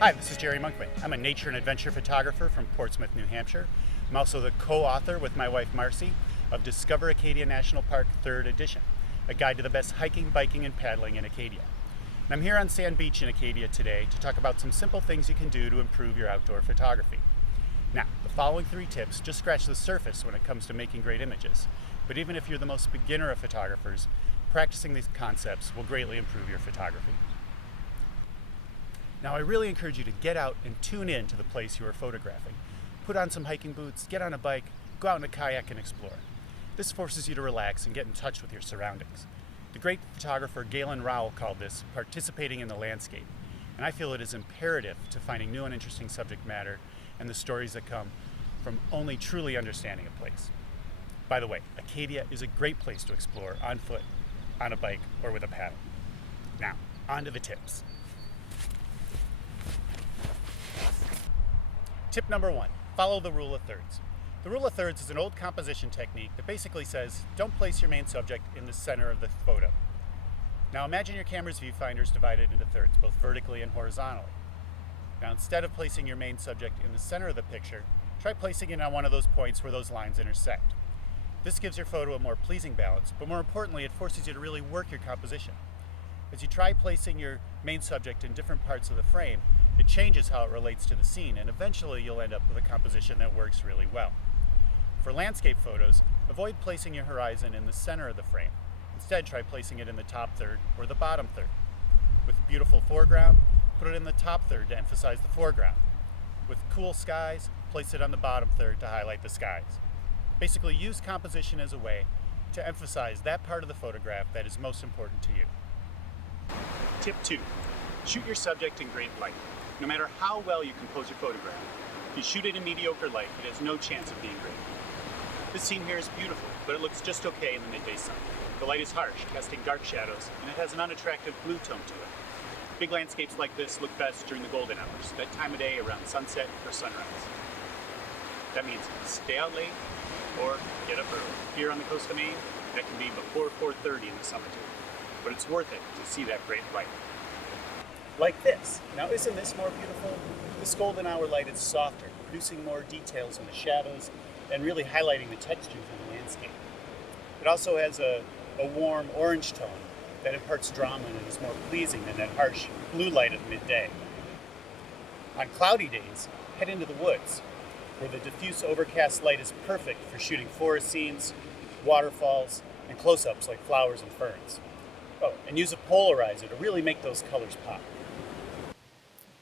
Hi, this is Jerry Monkman. I'm a nature and adventure photographer from Portsmouth, New Hampshire. I'm also the co-author with my wife Marcy of Discover Acadia National Park 3rd Edition, a guide to the best hiking, biking, and paddling in Acadia. And I'm here on Sand Beach in Acadia today to talk about some simple things you can do to improve your outdoor photography. Now, the following 3 tips just scratch the surface when it comes to making great images, but even if you're the most beginner of photographers, practicing these concepts will greatly improve your photography. Now, I really encourage you to get out and tune in to the place you are photographing. Put on some hiking boots, get on a bike, go out in a kayak and explore. This forces you to relax and get in touch with your surroundings. The great photographer Galen Rowell called this participating in the landscape, and I feel it is imperative to finding new and interesting subject matter and the stories that come from only truly understanding a place. By the way, Acadia is a great place to explore on foot, on a bike, or with a paddle. Now, on to the tips. Tip number 1, follow the rule of thirds. The rule of thirds is an old composition technique that basically says, don't place your main subject in the center of the photo. Now imagine your camera's viewfinder is divided into thirds, both vertically and horizontally. Now instead of placing your main subject in the center of the picture, try placing it on one of those points where those lines intersect. This gives your photo a more pleasing balance, but more importantly, it forces you to really work your composition. As you try placing your main subject in different parts of the frame, it changes how it relates to the scene, and eventually you'll end up with a composition that works really well. For landscape photos, avoid placing your horizon in the center of the frame. Instead, try placing it in the top third or the bottom third. With a beautiful foreground, put it in the top third to emphasize the foreground. With cool skies, place it on the bottom third to highlight the skies. Basically, use composition as a way to emphasize that part of the photograph that is most important to you. Tip 2. Shoot your subject in great light. No matter how well you compose your photograph, if you shoot it in mediocre light, it has no chance of being great. This scene here is beautiful, but it looks just okay in the midday sun. The light is harsh, casting dark shadows, and it has an unattractive blue tone to it. Big landscapes like this look best during the golden hours, that time of day around sunset or sunrise. That means stay out late or get up early. Here on the coast of Maine, that can be before 4:30 in the summertime, but it's worth it to see that great light. Like this. Now isn't this more beautiful? This golden hour light is softer, producing more details in the shadows and really highlighting the textures in the landscape. It also has a warm orange tone that imparts drama and is more pleasing than that harsh blue light of midday. On cloudy days, head into the woods, where the diffuse overcast light is perfect for shooting forest scenes, waterfalls, and close-ups like flowers and ferns. Oh, and use a polarizer to really make those colors pop.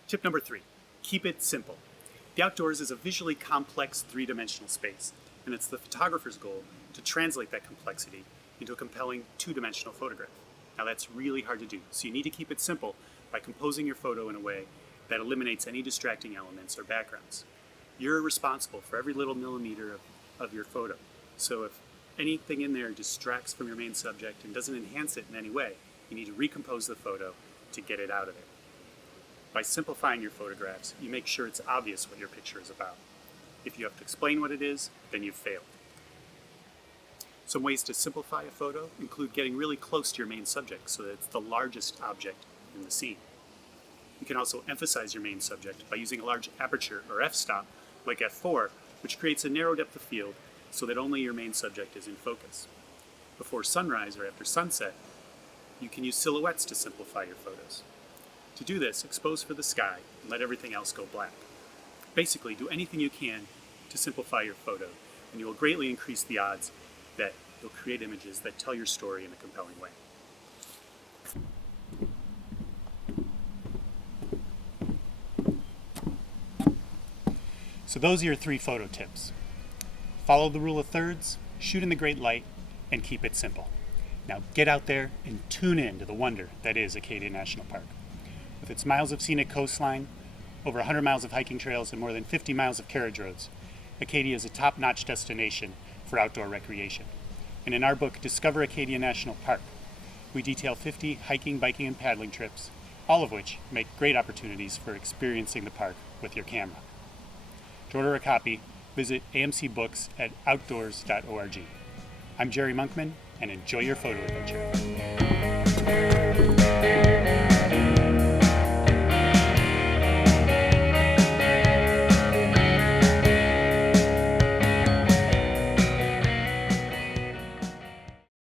Tip number 3, keep it simple. The outdoors is a visually complex 3-dimensional space, and it's the photographer's goal to translate that complexity into a compelling 2-dimensional photograph. Now that's really hard to do, so you need to keep it simple by composing your photo in a way that eliminates any distracting elements or backgrounds. You're responsible for every little millimeter of your photo, so if anything in there distracts from your main subject and doesn't enhance it in any way, you need to recompose the photo to get it out of it. By simplifying your photographs, you make sure it's obvious what your picture is about. If you have to explain what it is, then you've failed. Some ways to simplify a photo include getting really close to your main subject so that it's the largest object in the scene. You can also emphasize your main subject by using a large aperture or f-stop like f4, which creates a narrow depth of field so that only your main subject is in focus. Before sunrise or after sunset, you can use silhouettes to simplify your photos. To do this, expose for the sky and let everything else go black. Basically, do anything you can to simplify your photo, and you will greatly increase the odds that you'll create images that tell your story in a compelling way. So those are your 3 photo tips. Follow the rule of thirds, shoot in the great light, and keep it simple. Now get out there and tune in to the wonder that is Acadia National Park. With its miles of scenic coastline, over 100 miles of hiking trails, and more than 50 miles of carriage roads, Acadia is a top-notch destination for outdoor recreation. And in our book, Discover Acadia National Park, we detail 50 hiking, biking, and paddling trips, all of which make great opportunities for experiencing the park with your camera. To order a copy, visit AMC Books at outdoors.org. I'm Jerry Monkman, and enjoy your photo adventure.